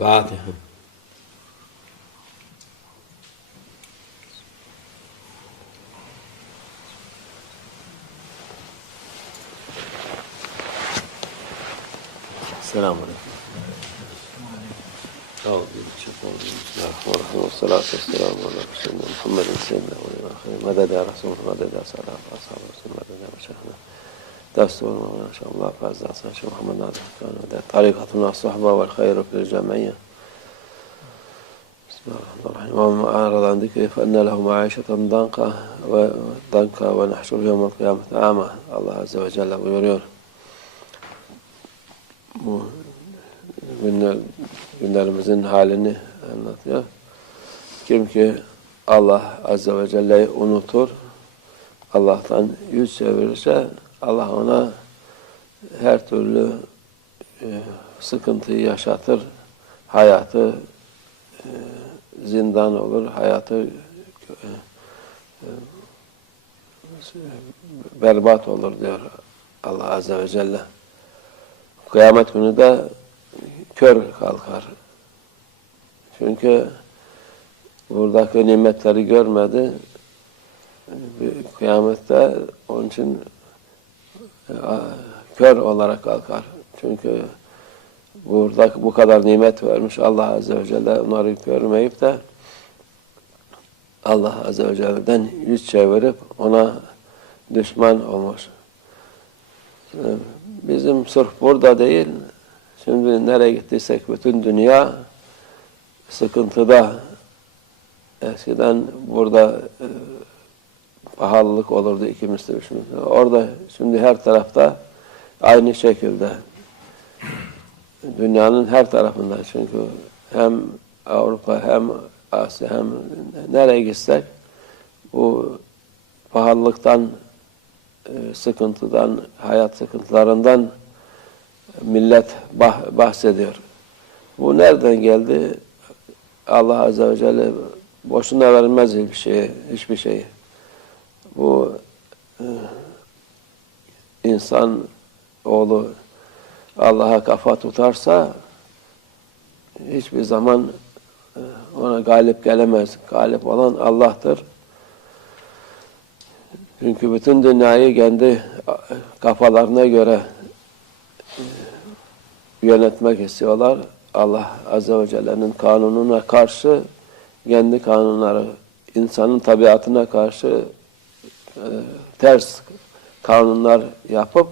فاتحة السلام عليكم أعوذ بالشيطان بسم الله والصلاة والسلام على رسول محمد سيدنا ولي آخره مدد يا رسول مدد يا سلام أصحاب رسول الله دستور ما شاء الله فاز أصحاب شيخ محمد ناصر كان وداع طريقتنا الصحبة والخير في الجمعية بسم الله الرحمن الرحيم ومن أعرض عن ذكري فإن له معيشة ضنكا وضنكا ونحشر يوم القيامة أعمى الله عز وجل buyuruyor. Bu günler, günlerimizin halini anlatıyor. Kim ki Allah Azze ve Celle'yi unutur, Allah'tan yüz çevirirse Allah ona her türlü e, sıkıntıyı yaşatır, hayatı e, zindan olur, hayatı e, e, berbat olur diyor Allah Azze ve Celle. Kıyamet günü de kör kalkar. Çünkü buradaki nimetleri görmedi. Kıyamette onun için kör olarak kalkar. Çünkü buradaki bu kadar nimet vermiş Allah Azze ve Celle onları görmeyip de Allah Azze ve Celle'den yüz çevirip ona düşman olmuş. Bizim sırf burada değil, Şimdi nereye gittiysek bütün dünya sıkıntıda. Eskiden burada e, pahalılık olurdu iki misli, üç misli. Orada şimdi her tarafta aynı şekilde. Dünyanın her tarafında çünkü hem Avrupa hem Asya hem nereye gitsek bu pahalılıktan, e, sıkıntıdan, hayat sıkıntılarından millet bah bahsediyor. Bu nereden geldi? Allah Azze ve Celle boşuna vermez hiçbir şeyi. Hiçbir şeyi. Bu e, insan oğlu Allah'a kafa tutarsa hiçbir zaman e, ona galip gelemez. Galip olan Allah'tır. Çünkü bütün dünyayı kendi kafalarına göre yönetmek istiyorlar. Allah Azze ve Celle'nin kanununa karşı kendi kanunları, insanın tabiatına karşı e, ters kanunlar yapıp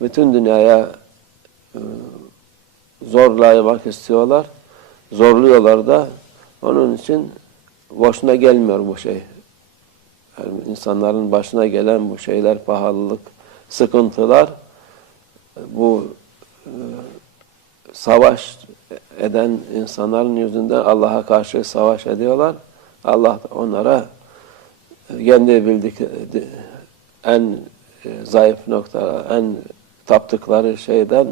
bütün dünyaya e, zorlamak istiyorlar. Zorluyorlar da onun için boşuna gelmiyor bu şey. Yani insanların başına gelen bu şeyler, pahalılık, sıkıntılar bu e, savaş eden insanların yüzünden Allah'a karşı savaş ediyorlar. Allah onlara kendi bildik en zayıf nokta, en taptıkları şeyden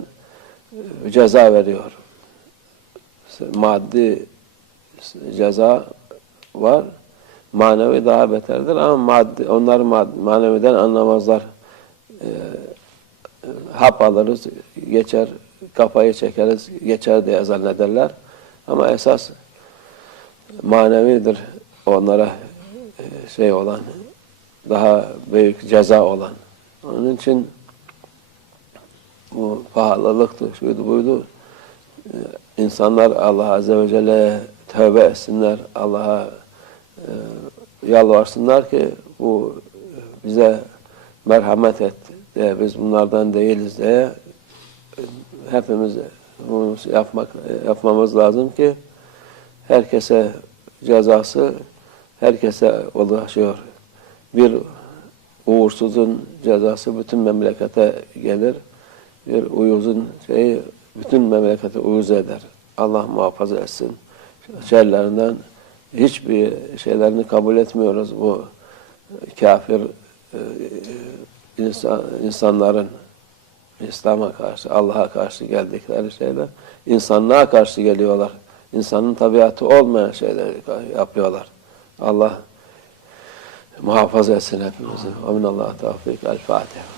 ceza veriyor. Maddi ceza var. Manevi daha beterdir ama maddi, onlar maddi, maneviden anlamazlar. E, hap alırız, geçer, kafayı çekeriz, geçer diye zannederler. Ama esas manevidir onlara e, şey olan, daha büyük ceza olan. Onun için bu pahalılıktı, şuydu buydu. E, insanlar Allah Azze ve Celle'ye tövbe etsinler, Allah'a e, yalvarsınlar ki bu bize merhamet et diye biz bunlardan değiliz diye hepimiz bunu yapmak yapmamız lazım ki herkese cezası herkese ulaşıyor. Bir uğursuzun cezası bütün memlekete gelir. Bir uyuzun şeyi bütün memlekete uyuz eder. Allah muhafaza etsin. Şerlerinden hiçbir şeylerini kabul etmiyoruz bu kafir e, insan, insanların İslam'a karşı, Allah'a karşı geldikleri şeyler insanlığa karşı geliyorlar. İnsanın tabiatı olmayan şeyler yapıyorlar. Allah muhafaza etsin hepimizi. Amin Allah tevfik. El Fatiha.